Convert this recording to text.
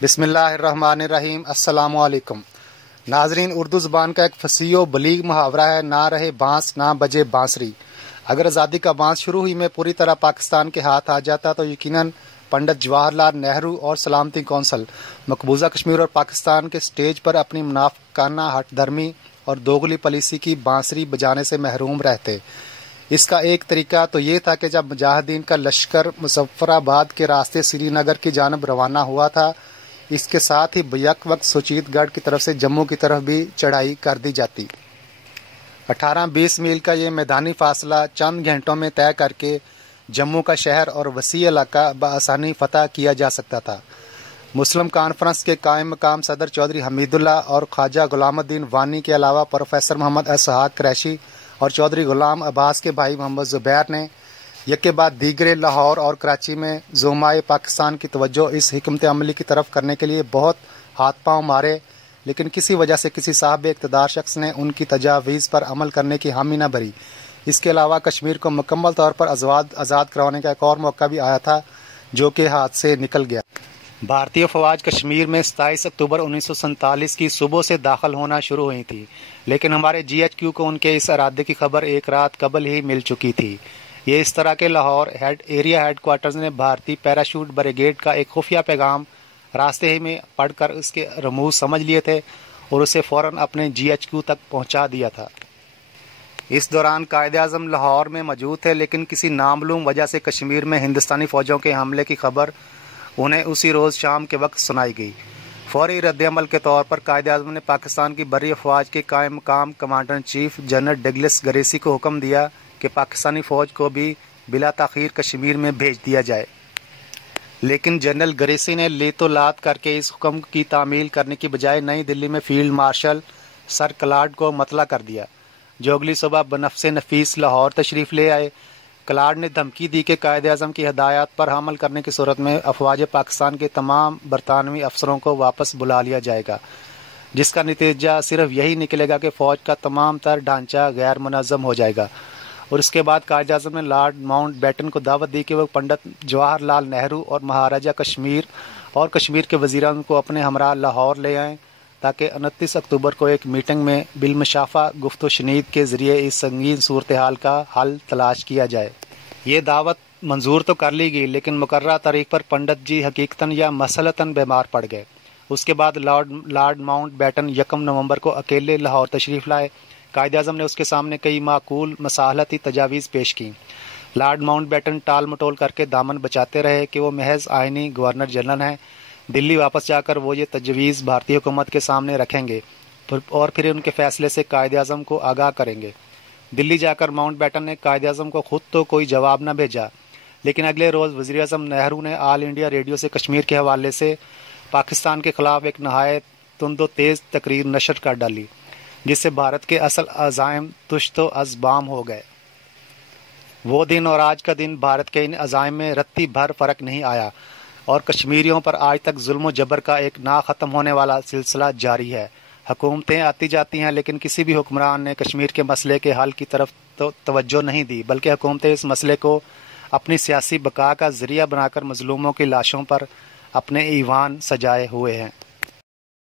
بسم اللہ الرحمن الرحیم۔ السلام علیکم ناظرین، اردو زبان کا ایک فصیح و بلیغ محاورہ ہے، نہ رہے بانس نہ بجے بانسری۔ اگر آزادی کا بانس شروع ہوئی میں پوری طرح پاکستان کے ہاتھ آ جاتا تو یقیناً پنڈت جواہر لال نہرو اور سلامتی کونسل مقبوضہ کشمیر اور پاکستان کے سٹیج پر اپنی منافقانہ ہٹ دھرمی اور دوغلی پالیسی کی بانسری بجانے سے محروم رہتے۔ اس کا ایک طریقہ تو یہ تھا کہ جب مجاہدین کا لشکر مظفر آباد کے راستے سری نگر کی جانب روانہ ہوا تھا، اس کے ساتھ ہی بیک وقت سوچیت گڑھ کی طرف سے جموں کی طرف بھی چڑھائی کر دی جاتی۔ 18-20 میل کا یہ میدانی فاصلہ چند گھنٹوں میں طے کر کے جموں کا شہر اور وسیع علاقہ بآسانی فتح کیا جا سکتا تھا۔ مسلم کانفرنس کے قائم مقام صدر چودھری حمید اللہ اور خواجہ غلام الدین وانی کے علاوہ پروفیسر محمد اسحاق قریشی اور چودھری غلام عباس کے بھائی محمد زبیر نے یکے بعد دیگرے لاہور اور کراچی میں زعمائے پاکستان کی توجہ اس حکمت عملی کی طرف کرنے کے لیے بہت ہاتھ پاؤں مارے، لیکن کسی وجہ سے کسی صاحب اقتدار شخص نے ان کی تجاویز پر عمل کرنے کی حامی نہ بھری۔ اس کے علاوہ کشمیر کو مکمل طور پر آزاد کروانے کا ایک اور موقع بھی آیا تھا جو کہ ہاتھ سے نکل گیا۔ بھارتی فوج کشمیر میں 27 اکتوبر 1947 کی صبح سے داخل ہونا شروع ہوئی تھی، لیکن ہمارے GHQ کو ان کے اس ارادے کی خبر ایک رات قبل ہی مل چکی تھی۔ یہ اس طرح کے لاہور ایریا ہیڈ کوارٹرز نے بھارتی پیراشوٹ بریگیڈ کا ایک خفیہ پیغام راستے ہی میں پڑھ کر اس کے رموز سمجھ لیے تھے اور اسے فوراً اپنے GHQ تک پہنچا دیا تھا۔ اس دوران قائد اعظم لاہور میں موجود تھے، لیکن کسی نامعلوم وجہ سے کشمیر میں ہندوستانی فوجوں کے حملے کی خبر انہیں اسی روز شام کے وقت سنائی گئی۔ فوری رد عمل کے طور پر قائد اعظم نے پاکستان کی بری افواج کے قائم مقام commander in chief general Douglas Gracey کو حکم دیا کہ پاکستانی فوج کو بھی بلا تاخیر کشمیر میں بھیج دیا جائے، لیکن جنرل گریسی نے لیت و لات کر کے اس حکم کی تعمیل کرنے کی بجائے نئی دلی میں فیلڈ مارشل سر کلاڈ کو مطلع کر دیا، جو اگلی صبح بنفس نفیس لاہور تشریف لے آئے۔ کلاڈ نے دھمکی دی کہ قائد اعظم کی ہدایات پر عمل کرنے کی صورت میں افواج پاکستان کے تمام برطانوی افسروں کو واپس بلا لیا جائے گا، جس کا نتیجہ صرف یہی نکلے گا کہ فوج کا تمام تر ڈھانچہ غیر منظم ہو جائے گا۔ اور اس کے بعد قائد اعظم نے لارڈ ماؤنٹ بیٹن کو دعوت دی کہ وہ پنڈت جواہر لال نہرو اور مہاراجہ کشمیر اور کشمیر کے وزیران کو اپنے ہمراہ لاہور لے آئیں تاکہ 29 اکتوبر کو ایک میٹنگ میں بالمشافہ گفت و شنید کے ذریعے اس سنگین صورتحال کا حل تلاش کیا جائے۔ یہ دعوت منظور تو کر لی گئی، لیکن مقررہ تاریخ پر پنڈت جی حقیقتاً یا مسلطاً بیمار پڑ گئے۔ اس کے بعد لارڈ ماؤنٹ بیٹن 1 نومبر کو اکیلے لاہور تشریف لائے۔ قائد اعظم نے اس کے سامنے کئی معقول مصالحتی تجاویز پیش کی۔ لارڈ ماؤنٹ بیٹن ٹال مٹول کر کے دامن بچاتے رہے کہ وہ محض آئینی گورنر جنرل ہیں، دلی واپس جا کر وہ یہ تجویز بھارتی حکومت کے سامنے رکھیں گے اور پھر ان کے فیصلے سے قائد اعظم کو آگاہ کریں گے۔ دلی جا کر ماؤنٹ بیٹن نے قائد اعظم کو خود تو کوئی جواب نہ بھیجا، لیکن اگلے روز وزیر اعظم نہرو نے آل انڈیا ریڈیو سے کشمیر کے حوالے سے پاکستان کے خلاف ایک نہایت تند و تیز تقریر نشر کر ڈالی، جس سے بھارت کے اصل عزائم تشت و ازبام ہو گئے۔ وہ دن اور آج کا دن بھارت کے ان عزائم میں رتی بھر فرق نہیں آیا اور کشمیریوں پر آج تک ظلم و جبر کا ایک نہ ختم ہونے والا سلسلہ جاری ہے۔ حکومتیں آتی جاتی ہیں، لیکن کسی بھی حکمران نے کشمیر کے مسئلے کے حل کی طرف توجہ نہیں دی، بلکہ حکومتیں اس مسئلے کو اپنی سیاسی بقا کا ذریعہ بنا کر مظلوموں کی لاشوں پر اپنے ایوان سجائے ہوئے ہیں۔